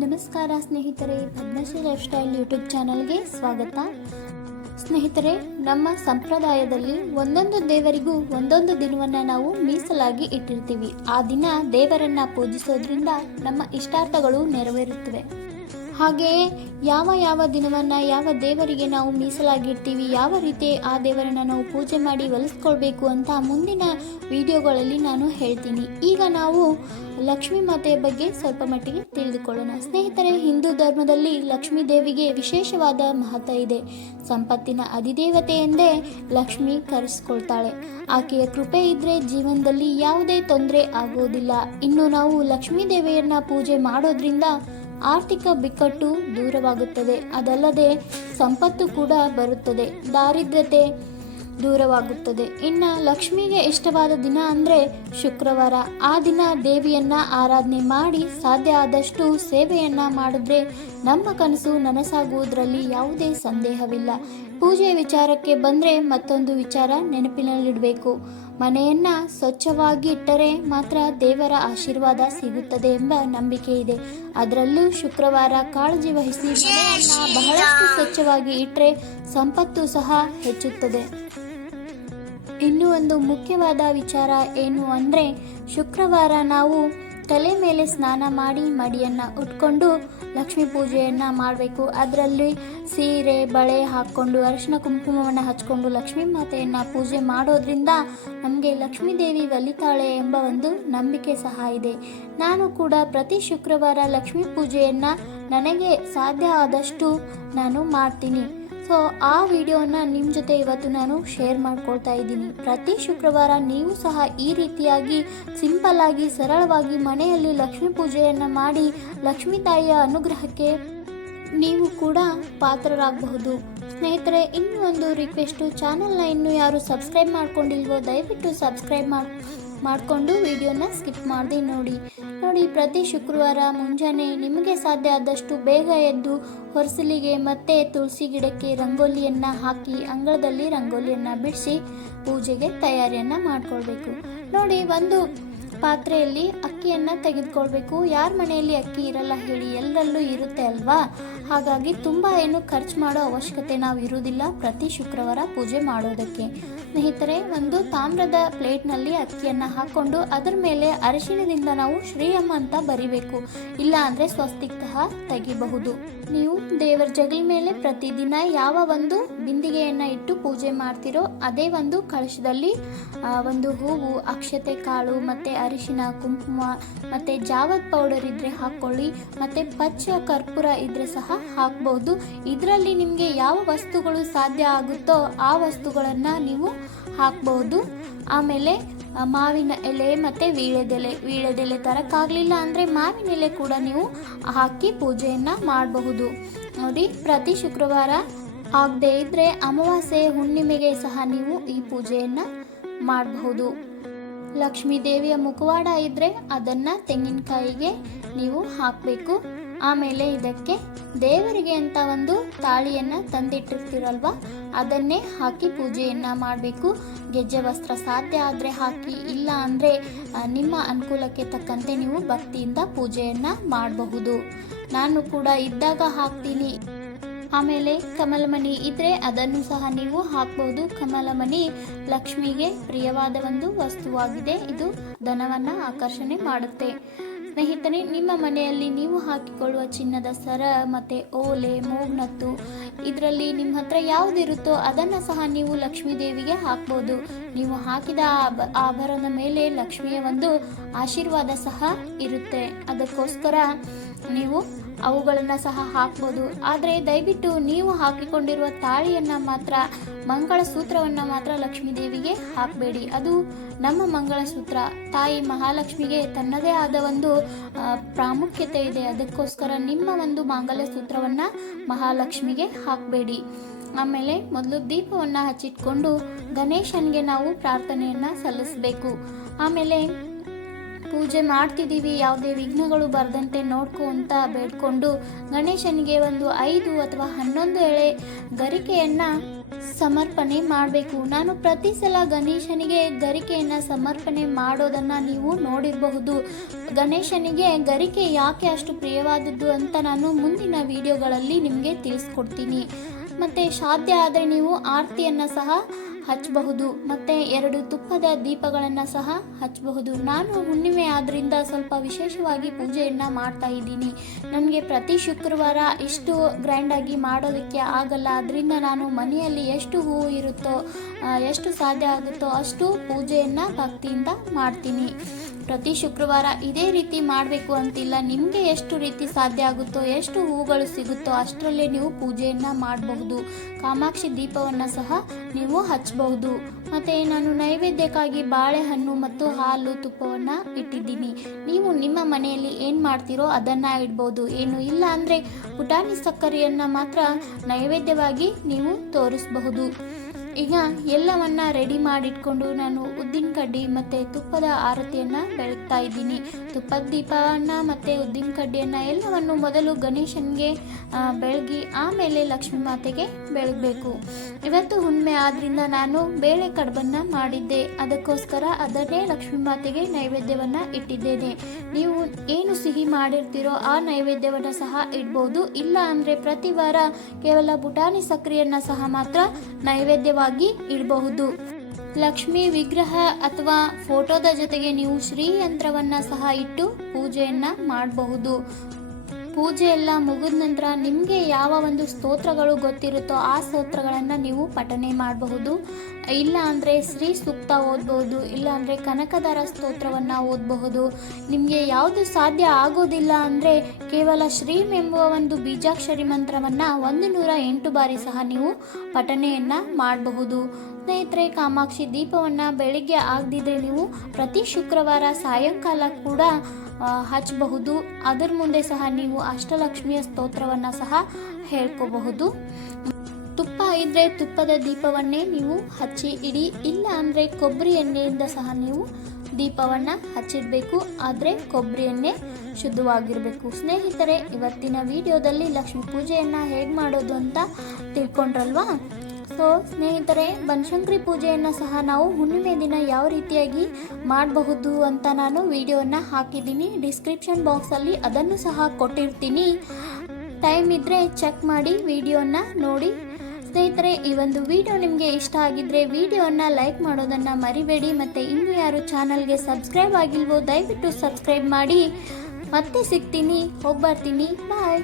ನಮಸ್ಕಾರ ಸ್ನೇಹಿತರೆ Padmashri life style YouTube ಚಾನಲ್ಗೆ ಸ್ವಾಗತ. ಸ್ನೇಹಿತರೆ, ನಮ್ಮ ಸಂಪ್ರದಾಯದಲ್ಲಿ ಒಂದೊಂದು ದೇವರಿಗೂ ಒಂದೊಂದು ದಿನವನ್ನು ನಾವು ಮೀಸಲಾಗಿ ಇಟ್ಟಿರ್ತೀವಿ. ಆ ದಿನ ದೇವರನ್ನ ಪೂಜಿಸೋದ್ರಿಂದ ನಮ್ಮ ಇಷ್ಟಾರ್ಥಗಳು ನೆರವೇರುತ್ತವೆ. ಹಾಗೆಯೇ ಯಾವ ಯಾವ ದಿನವನ್ನು ಯಾವ ದೇವರಿಗೆ ನಾವು ಮೀಸಲಾಗಿರ್ತೀವಿ, ಯಾವ ರೀತಿ ಆ ದೇವರನ್ನು ನಾವು ಪೂಜೆ ಮಾಡಿ ಒಲಿಸ್ಕೊಳ್ಬೇಕು ಅಂತ ಮುಂದಿನ ವಿಡಿಯೋಗಳಲ್ಲಿ ನಾನು ಹೇಳ್ತೀನಿ. ಈಗ ನಾವು ಲಕ್ಷ್ಮೀ ಮಾತೆಯ ಬಗ್ಗೆ ಸ್ವಲ್ಪ ಮಟ್ಟಿಗೆ ತಿಳಿದುಕೊಳ್ಳೋಣ. ಸ್ನೇಹಿತರೆ, ಹಿಂದೂ ಧರ್ಮದಲ್ಲಿ ಲಕ್ಷ್ಮೀ ದೇವಿಗೆ ವಿಶೇಷವಾದ ಮಹತ್ವ ಇದೆ. ಸಂಪತ್ತಿನ ಅಧಿದೇವತೆ ಎಂದೇ ಲಕ್ಷ್ಮಿ ಕರೆಸ್ಕೊಳ್ತಾಳೆ. ಆಕೆಯ ಕೃಪೆ ಇದ್ರೆ ಜೀವನದಲ್ಲಿ ಯಾವುದೇ ತೊಂದರೆ ಆಗೋದಿಲ್ಲ. ಇನ್ನು ನಾವು ಲಕ್ಷ್ಮೀ ದೇವಿಯನ್ನ ಪೂಜೆ ಮಾಡೋದ್ರಿಂದ ಆರ್ಥಿಕ ಬಿಕ್ಕಟ್ಟು ದೂರವಾಗುತ್ತದೆ. ಅದಲ್ಲದೆ ಸಂಪತ್ತು ಕೂಡ ಬರುತ್ತದೆ. ದಾರಿದ್ರ್ಯತೆ ದೂರವಾಗುತ್ತದೆ. ಇನ್ನು ಲಕ್ಷ್ಮಿಗೆ ಇಷ್ಟವಾದ ದಿನ ಅಂದರೆ ಶುಕ್ರವಾರ. ಆ ದಿನ ದೇವಿಯನ್ನು ಆರಾಧನೆ ಮಾಡಿ ಸಾಧ್ಯ ಆದಷ್ಟು ಸೇವೆಯನ್ನು ಮಾಡಿದ್ರೆ ನಮ್ಮ ಕನಸು ನನಸಾಗುವುದರಲ್ಲಿ ಯಾವುದೇ ಸಂದೇಹವಿಲ್ಲ. ಪೂಜೆ ವಿಚಾರಕ್ಕೆ ಬಂದರೆ ಮತ್ತೊಂದು ವಿಚಾರ ನೆನಪಿನಲ್ಲಿಡಬೇಕು. ಮನೆಯನ್ನು ಸ್ವಚ್ಛವಾಗಿ ಇಟ್ಟರೆ ಮಾತ್ರ ದೇವರ ಆಶೀರ್ವಾದ ಸಿಗುತ್ತದೆ ಎಂಬ ನಂಬಿಕೆ ಇದೆ. ಅದರಲ್ಲೂ ಶುಕ್ರವಾರ ಕಾಳಜಿ ವಹಿಸಿ ಬಹಳಷ್ಟು ಸ್ವಚ್ಛವಾಗಿ ಇಟ್ಟರೆ ಸಂಪತ್ತು ಸಹ ಹೆಚ್ಚುತ್ತದೆ. ಇನ್ನೂ ಒಂದು ಮುಖ್ಯವಾದ ವಿಚಾರ ಏನು ಅಂದರೆ ಶುಕ್ರವಾರ ನಾವು ತಲೆ ಮೇಲೆ ಸ್ನಾನ ಮಾಡಿ ಮಡಿಯನ್ನು ಉಟ್ಕೊಂಡು ಲಕ್ಷ್ಮೀ ಪೂಜೆಯನ್ನು ಮಾಡಬೇಕು. ಅದರಲ್ಲಿ ಸೀರೆ, ಬಳೆ ಹಾಕ್ಕೊಂಡು, ಅರಿಶಿನ ಕುಂಕುಮವನ್ನು ಹಚ್ಕೊಂಡು ಲಕ್ಷ್ಮೀ ಮಾತೆಯನ್ನು ಪೂಜೆ ಮಾಡೋದ್ರಿಂದ ನಮಗೆ ಲಕ್ಷ್ಮೀ ದೇವಿ ಒಲಿತಾಳೆ ಎಂಬ ಒಂದು ನಂಬಿಕೆ ಸಹ ಇದೆ. ನಾನು ಕೂಡ ಪ್ರತಿ ಶುಕ್ರವಾರ ಲಕ್ಷ್ಮೀ ಪೂಜೆಯನ್ನು ನನಗೆ ಸಾಧ್ಯ ಆದಷ್ಟು ನಾನು ಮಾಡ್ತೀನಿ. ಸೊ ಆ ವಿಡಿಯೋನ ನಿಮ್ಮ ಜೊತೆ ಇವತ್ತು ನಾನು ಶೇರ್ ಮಾಡ್ಕೊಳ್ತಾ ಇದ್ದೀನಿ. ಪ್ರತಿ ಶುಕ್ರವಾರ ನೀವು ಸಹ ಈ ರೀತಿಯಾಗಿ ಸಿಂಪಲ್ ಆಗಿ, ಸರಳವಾಗಿ ಮನೆಯಲ್ಲಿ ಲಕ್ಷ್ಮೀ ಪೂಜೆಯನ್ನು ಮಾಡಿ, ಲಕ್ಷ್ಮೀ ತಾಯಿಯ ಅನುಗ್ರಹಕ್ಕೆ ನೀವು ಕೂಡ ಪಾತ್ರರಾಗಬಹುದು. ಸ್ನೇಹಿತರೆ ಇನ್ನೂ ಒಂದು ರಿಕ್ವೆಸ್ಟು ಚಾನಲ್ನ ಇನ್ನೂ ಯಾರು ಸಬ್ಸ್ಕ್ರೈಬ್ ಮಾಡ್ಕೊಂಡಿಲ್ವೋ, ದಯವಿಟ್ಟು ಸಬ್ಸ್ಕ್ರೈಬ್ ಮಾಡಿ ಮಾಡಿಕೊಂಡು ವಿಡಿಯೋನ ಸ್ಕಿಪ್ ಮಾಡದೆ ನೋಡಿ. ನೋಡಿ, ಪ್ರತಿ ಶುಕ್ರವಾರ ಮುಂಜಾನೆ ನಿಮಗೆ ಸಾಧ್ಯ ಆದಷ್ಟು ಬೇಗ ಎದ್ದು ಹೊರಸಲಿಗೆ ಮತ್ತೆ ತುಳಸಿ ಗಿಡಕ್ಕೆ ರಂಗೋಲಿಯನ್ನು ಹಾಕಿ, ಅಂಗಳದಲ್ಲಿ ರಂಗೋಲಿಯನ್ನು ಬಿಡಿಸಿ ಪೂಜೆಗೆ ತಯಾರಿಯನ್ನು ಮಾಡಿಕೊಳ್ಬೇಕು. ನೋಡಿ, ಒಂದು ಪಾತ್ರೆಯಲ್ಲಿ ಅಕ್ಕಿಯನ್ನು ತೆಗೆದುಕೊಳ್ಬೇಕು. ಯಾರ ಮನೆಯಲ್ಲಿ ಅಕ್ಕಿ ಇರಲ್ಲ ಹೇಳಿ ಎಲ್ಲರಲ್ಲೂ ಇರುತ್ತೆ ಅಲ್ವಾ? ಹಾಗಾಗಿ ತುಂಬಾ ಏನು ಖರ್ಚು ಮಾಡೋ ಅವಶ್ಯಕತೆ ನಾವು ಇರುವುದಿಲ್ಲ ಪ್ರತಿ ಶುಕ್ರವಾರ ಪೂಜೆ ಮಾಡೋದಕ್ಕೆ. ಸ್ನೇಹಿತರೆ, ಒಂದು ತಾಮ್ರದ ಪ್ಲೇಟ್ನಲ್ಲಿ ಅಕ್ಕಿಯನ್ನು ಹಾಕ್ಕೊಂಡು ಅದರ ಮೇಲೆ ಅರಿಶಿಣದಿಂದ ನಾವು ಶ್ರೀಯಮ್ಮ ಅಂತ ಬರಿಬೇಕು. ಇಲ್ಲ ಅಂದರೆ ಸ್ವಸ್ತಿಕ್ ಸಹ ತೆಗಿಬಹುದು. ನೀವು ದೇವರ ಜಗಲಿ ಮೇಲೆ ಪ್ರತಿದಿನ ಯಾವ ಒಂದು ಬಿಂದಿಗೆಯನ್ನು ಇಟ್ಟು ಪೂಜೆ ಮಾಡ್ತಿರೋ ಅದೇ ಒಂದು ಕಳಶದಲ್ಲಿ ಒಂದು ಹೂವು, ಅಕ್ಷತೆ, ಕಾಳು ಮತ್ತು ಅರಿಶಿನ, ಕುಂಕುಮ ಮತ್ತು ಜಾವದ್ ಪೌಡರ್ ಇದ್ದರೆ ಹಾಕ್ಕೊಳ್ಳಿ, ಮತ್ತು ಪಚ್ಚ ಕರ್ಪೂರ ಇದ್ದರೆ ಸಹ ಹಾಕ್ಬೋದು. ಇದರಲ್ಲಿ ನಿಮಗೆ ಯಾವ ವಸ್ತುಗಳು ಸಾಧ್ಯ ಆಗುತ್ತೋ ಆ ವಸ್ತುಗಳನ್ನು ನೀವು ಹಾಕ್ಬೋದು. ಆಮೇಲೆ ಮಾವಿನ ಎಲೆ ಮತ್ತು ವೀಳ್ಯದೆಲೆ ವೀಳ್ಯದೆಲೆ ತರಕ್ಕಾಗಲಿಲ್ಲ ಅಂದರೆ ಮಾವಿನ ಎಲೆ ಕೂಡ ನೀವು ಹಾಕಿ ಪೂಜೆಯನ್ನು ಮಾಡಬಹುದು. ನೋಡಿ, ಪ್ರತಿ ಶುಕ್ರವಾರ ಆಗದೇ ಇದ್ದರೆ ಅಮಾವಾಸ್ಯೆ ಹುಣ್ಣಿಮೆಗೆ ಸಹ ನೀವು ಈ ಪೂಜೆಯನ್ನು ಮಾಡಬಹುದು. ಲಕ್ಷ್ಮೀ ದೇವಿಯ ಮುಖವಾಡ ಇದ್ದರೆ ಅದನ್ನು ತೆಂಗಿನಕಾಯಿಗೆ ನೀವು ಹಾಕಬೇಕು. ಆಮೇಲೆ ಇದಕ್ಕೆ ದೇವರಿಗೆ ಅಂತ ಒಂದು ತಾಳಿಯನ್ನು ತಂದಿಟ್ಟಿರ್ತೀರಲ್ವ, ಅದನ್ನೇ ಹಾಕಿ ಪೂಜೆಯನ್ನು ಮಾಡಬೇಕು. ಗೆಜ್ಜೆ ವಸ್ತ್ರ ಸಾಧ್ಯ ಆದರೆ ಹಾಕಿ, ಇಲ್ಲ ಅಂದರೆ ನಿಮ್ಮ ಅನುಕೂಲಕ್ಕೆ ತಕ್ಕಂತೆ ನೀವು ಭಕ್ತಿಯಿಂದ ಪೂಜೆಯನ್ನು ಮಾಡಬಹುದು. ನಾನು ಕೂಡ ಇದ್ದಾಗ ಹಾಕ್ತೀನಿ. ಆಮೇಲೆ ಕಮಲಮಣಿ ಇದ್ರೆ ಅದನ್ನು ಸಹ ನೀವು ಹಾಕ್ಬೋದು. ಕಮಲಮಣಿ ಲಕ್ಷ್ಮಿಗೆ ಪ್ರಿಯವಾದ ಒಂದು ವಸ್ತುವಾಗಿದೆ. ಇದು ಧನವನ್ನ ಆಕರ್ಷಣೆ ಮಾಡುತ್ತೆ. ಸ್ನೇಹಿತರೆ, ನಿಮ್ಮ ಮನೆಯಲ್ಲಿ ನೀವು ಹಾಕಿಕೊಳ್ಳುವ ಚಿನ್ನದ ಸರ ಮತ್ತು ಓಲೆ, ಮೂಗ್ನತ್ತು ಇದರಲ್ಲಿ ನಿಮ್ಮ ಹತ್ರ ಯಾವುದಿರುತ್ತೋ ಅದನ್ನು ಸಹ ನೀವು ಲಕ್ಷ್ಮೀ ದೇವಿಗೆ ಹಾಕ್ಬೋದು. ನೀವು ಹಾಕಿದ ಆಭ, ಆಭರಣದ ಮೇಲೆ ಲಕ್ಷ್ಮಿಯ ಒಂದು ಆಶೀರ್ವಾದ ಸಹ ಇರುತ್ತೆ. ಅದಕ್ಕೋಸ್ಕರ ನೀವು ಅವುಗಳನ್ನು ಸಹ ಹಾಕ್ಬೋದು. ಆದರೆ ದಯವಿಟ್ಟು ನೀವು ಹಾಕಿಕೊಂಡಿರುವ ತಾಳಿಯನ್ನು ಮಾತ್ರ, ಮಂಗಳಸೂತ್ರವನ್ನು ಮಾತ್ರ ಲಕ್ಷ್ಮೀ ದೇವಿಗೆ ಹಾಕಬೇಡಿ. ಅದು ನಮ್ಮ ಮಂಗಳಸೂತ್ರ. ತಾಯಿ ಮಹಾಲಕ್ಷ್ಮಿಗೆ ತನ್ನದೇ ಆದ ಒಂದು ಪ್ರಾಮುಖ್ಯತೆ ಇದೆ. ಅದಕ್ಕೋಸ್ಕರ ನಿಮ್ಮ ಒಂದು ಮಾಂಗಲ್ಯ ಸೂತ್ರವನ್ನು ಮಹಾಲಕ್ಷ್ಮಿಗೆ ಹಾಕಬೇಡಿ. ಆಮೇಲೆ ಮೊದಲು ದೀಪವನ್ನು ಹಚ್ಚಿಟ್ಕೊಂಡು ಗಣೇಶನಿಗೆ ನಾವು ಪ್ರಾರ್ಥನೆಯನ್ನು ಸಲ್ಲಿಸಬೇಕು. ಆಮೇಲೆ ಪೂಜೆ ಮಾಡ್ತಿದ್ದೀವಿ. ಯಾವುದೇ ವಿಘ್ನಗಳು ಬರದಂತೆ ನೋಡ್ಕೊ ಅಂತ ಬೇಡ್ಕೊಂಡು ಗಣೇಶನಿಗೆ ಒಂದು ಐದು ಅಥವಾ ಹನ್ನೊಂದು ಎಳೆ ಗರಿಕೆಯನ್ನು ಸಮರ್ಪಣೆ ಮಾಡಬೇಕು. ನಾನು ಪ್ರತಿ ಸಲ ಗಣೇಶನಿಗೆ ಗರಿಕೆಯನ್ನು ಸಮರ್ಪಣೆ ಮಾಡೋದನ್ನು ನೀವು ನೋಡಿರಬಹುದು. ಗಣೇಶನಿಗೆ ಗರಿಕೆ ಯಾಕೆ ಅಷ್ಟು ಪ್ರಿಯವಾದದ್ದು ಅಂತ ನಾನು ಮುಂದಿನ ವಿಡಿಯೋಗಳಲ್ಲಿ ನಿಮಗೆ ತಿಳಿಸ್ಕೊಡ್ತೀನಿ. ಮತ್ತು ಸಾಧ್ಯ ಆದರೆ ನೀವು ಆರತಿಯನ್ನು ಸಹ ಹಚ್ಚಬಹುದು. ಮತ್ತೆ ಎರಡು ತುಪ್ಪದ ದೀಪಗಳನ್ನು ಸಹ ಹಚ್ಚಬಹುದು. ನಾನು ಹುಣ್ಣಿಮೆ ಆದ್ರಿಂದ ಸ್ವಲ್ಪ ವಿಶೇಷವಾಗಿ ಪೂಜೆಯನ್ನು ಮಾಡ್ತಾ ಇದ್ದೀನಿ. ನನಗೆ ಪ್ರತಿ ಶುಕ್ರವಾರ ಇಷ್ಟು ಗ್ರ್ಯಾಂಡಾಗಿ ಮಾಡೋದಕ್ಕೆ ಆಗಲ್ಲ. ಅದರಿಂದ ನಾನು ಮನೆಯಲ್ಲಿ ಎಷ್ಟು ಹೂವು ಇರುತ್ತೋ ಎಷ್ಟು ಸಾಧ್ಯ ಆಗುತ್ತೋ ಅಷ್ಟು ಪೂಜೆಯನ್ನು ಭಕ್ತಿಯಿಂದ ಮಾಡ್ತೀನಿ. ಪ್ರತಿ ಶುಕ್ರವಾರ ಇದೇ ರೀತಿ ಮಾಡಬೇಕು ಅಂತಿಲ್ಲ. ನಿಮಗೆ ಎಷ್ಟು ರೀತಿ ಸಾಧ್ಯ ಆಗುತ್ತೋ, ಎಷ್ಟು ಹೂಗಳು ಸಿಗುತ್ತೋ ಅಷ್ಟರಲ್ಲೇ ನೀವು ಪೂಜೆಯನ್ನು ಮಾಡಬಹುದು. ಕಾಮಾಕ್ಷಿ ದೀಪವನ್ನು ಸಹ ನೀವು ಹಚ್ಚಬಹುದು ಮತ್ತು ನಾನು ನೈವೇದ್ಯಕ್ಕಾಗಿ ಬಾಳೆಹಣ್ಣು ಮತ್ತು ಹಾಲು ತುಪ್ಪವನ್ನು ಇಟ್ಟಿದ್ದೀನಿ. ನೀವು ನಿಮ್ಮ ಮನೆಯಲ್ಲಿ ಏನು ಮಾಡ್ತೀರೋ ಅದನ್ನು ಇಡ್ಬೋದು. ಏನು ಇಲ್ಲ ಅಂದರೆ ಪುಟಾಣಿ ಸಕ್ಕರೆಯನ್ನು ಮಾತ್ರ ನೈವೇದ್ಯವಾಗಿ ನೀವು ತೋರಿಸಬಹುದು. ಈಗ ಎಲ್ಲವನ್ನ ರೆಡಿ ಮಾಡಿಟ್ಕೊಂಡು ನಾನು ಉದ್ದಿನ ಕಡ್ಡಿ ಮತ್ತು ತುಪ್ಪದ ಆರತಿಯನ್ನು ಬೆಳಗ್ತಾ ಇದ್ದೀನಿ. ತುಪ್ಪದ ದೀಪವನ್ನು ಮತ್ತು ಉದ್ದಿನ ಕಡ್ಡಿಯನ್ನು ಎಲ್ಲವನ್ನು ಮೊದಲು ಗಣೇಶನಿಗೆ ಬೆಳಗಿ, ಆಮೇಲೆ ಲಕ್ಷ್ಮೀ ಮಾತೆಗೆ ಬೆಳಗಬೇಕು. ಇವತ್ತು ಹುಣ್ಣಿಮೆ ಆದ್ದರಿಂದ ನಾನು ಬೇಳೆ ಕಡುಬನ್ನು ಮಾಡಿದ್ದೆ. ಅದಕ್ಕೋಸ್ಕರ ಅದನ್ನೇ ಲಕ್ಷ್ಮೀ ಮಾತೆಗೆ ನೈವೇದ್ಯವನ್ನು ಇಟ್ಟಿದ್ದೇನೆ. ನೀವು ಏನು ಸಿಹಿ ಮಾಡಿರ್ತೀರೋ ಆ ನೈವೇದ್ಯವನ್ನು ಸಹ ಇಡ್ಬೋದು. ಇಲ್ಲ ಅಂದರೆ ಪ್ರತಿ ವಾರ ಕೇವಲ ಬುಟಾಣಿ ಸಕ್ಕರೆಯನ್ನು ಸಹ ಮಾತ್ರ ನೈವೇದ್ಯವಾಗಿ ಇಡಬಹುದು. ಲಕ್ಷ್ಮಿ ವಿಗ್ರಹ ಅಥವಾ ಫೋಟೋದ ಜೊತೆಗೆ ನೀವು ಶ್ರೀ ಯಂತ್ರವನ್ನು ಸಹ ಇಟ್ಟು ಪೂಜೆಯನ್ನು ಮಾಡಬಹುದು. ಪೂಜೆ ಎಲ್ಲ ಮುಗಿದ ನಂತರ ನಿಮಗೆ ಯಾವ ಒಂದು ಸ್ತೋತ್ರಗಳು ಗೊತ್ತಿರುತ್ತೋ ಆ ಸ್ತೋತ್ರಗಳನ್ನು ನೀವು ಪಠನೆ ಮಾಡಬಹುದು. ಇಲ್ಲ ಅಂದರೆ ಶ್ರೀ ಸೂಕ್ತ ಓದಬಹುದು ಇಲ್ಲ ಅಂದರೆ ಕನಕದಾರ ಸ್ತೋತ್ರವನ್ನು ಓದಬಹುದು. ನಿಮಗೆ ಯಾವುದು ಸಾಧ್ಯ ಆಗೋದಿಲ್ಲ ಅಂದರೆ ಕೇವಲ ಶ್ರೀಂ ಎಂಬುವ ಒಂದು ಬೀಜಾಕ್ಷರಿ ಮಂತ್ರವನ್ನು ಒಂದು ನೂರ ಎಂಟು ಬಾರಿ ಸಹ ನೀವು ಪಠನೆಯನ್ನು ಮಾಡಬಹುದು. ಸ್ನೇಹಿತರೆ, ಕಾಮಾಕ್ಷಿ ದೀಪವನ್ನು ಬೆಳಿಗ್ಗೆ ಆಗದಿದ್ರೆ ನೀವು ಪ್ರತಿ ಶುಕ್ರವಾರ ಸಾಯಂಕಾಲ ಕೂಡ ಹಚ್ಚಬಹುದು ಅದರ ಮುಂದೆ ಸಹ ನೀವು ಅಷ್ಟಲಕ್ಷ್ಮಿಯ ಸ್ತೋತ್ರವನ್ನು ಸಹ ಹೇಳ್ಕೋಬಹುದು. ತುಪ್ಪ ಇದ್ದರೆ ತುಪ್ಪದ ದೀಪವನ್ನೇ ನೀವು ಹಚ್ಚಿ ಇಡಿ ಇಲ್ಲ ಅಂದರೆ ಕೊಬ್ಬರಿ ಎಣ್ಣೆಯಿಂದ ಸಹ ನೀವು ದೀಪವನ್ನು ಹಚ್ಚಿಡಬೇಕು. ಆದರೆ ಕೊಬ್ಬರಿ ಎಣ್ಣೆ ಶುದ್ಧವಾಗಿರಬೇಕು. ಸ್ನೇಹಿತರೆ, ಇವತ್ತಿನ ವಿಡಿಯೋದಲ್ಲಿ ಲಕ್ಷ್ಮೀ ಪೂಜೆಯನ್ನು ಹೇಗೆ ಮಾಡೋದು ಅಂತ ತಿಳ್ಕೊಂಡ್ರಲ್ವಾ? ಸೊ ಸ್ನೇಹಿತರೆ, ಬನಶಂಕರಿ ಪೂಜೆಯನ್ನು ಸಹ ನಾವು ಹುಣ್ಣಿಮೆ ದಿನ ಯಾವ ರೀತಿಯಾಗಿ ಮಾಡಬಹುದು ಅಂತ ನಾನು ವಿಡಿಯೋನ ಹಾಕಿದ್ದೀನಿ. ಡಿಸ್ಕ್ರಿಪ್ಷನ್ ಬಾಕ್ಸಲ್ಲಿ ಅದನ್ನು ಸಹ ಕೊಟ್ಟಿರ್ತೀನಿ. ಟೈಮ್ ಇದ್ದರೆ ಚೆಕ್ ಮಾಡಿ ವಿಡಿಯೋನ ನೋಡಿ. ಸ್ನೇಹಿತರೆ, ಈ ಒಂದು ವಿಡಿಯೋ ನಿಮಗೆ ಇಷ್ಟ ಆಗಿದ್ರೆ ವಿಡಿಯೋನ ಲೈಕ್ ಮಾಡೋದನ್ನು ಮರಿಬೇಡಿ ಮತ್ತು ಇನ್ನೂ ಯಾರು ಚಾನಲ್ಗೆ ಸಬ್ಸ್ಕ್ರೈಬ್ ಆಗಿಲ್ವೋ ದಯವಿಟ್ಟು ಸಬ್ಸ್ಕ್ರೈಬ್ ಮಾಡಿ. ಮತ್ತೆ ಸಿಗ್ತೀನಿ, ಹೋಗ್ಬರ್ತೀನಿ. ಬಾಯ್.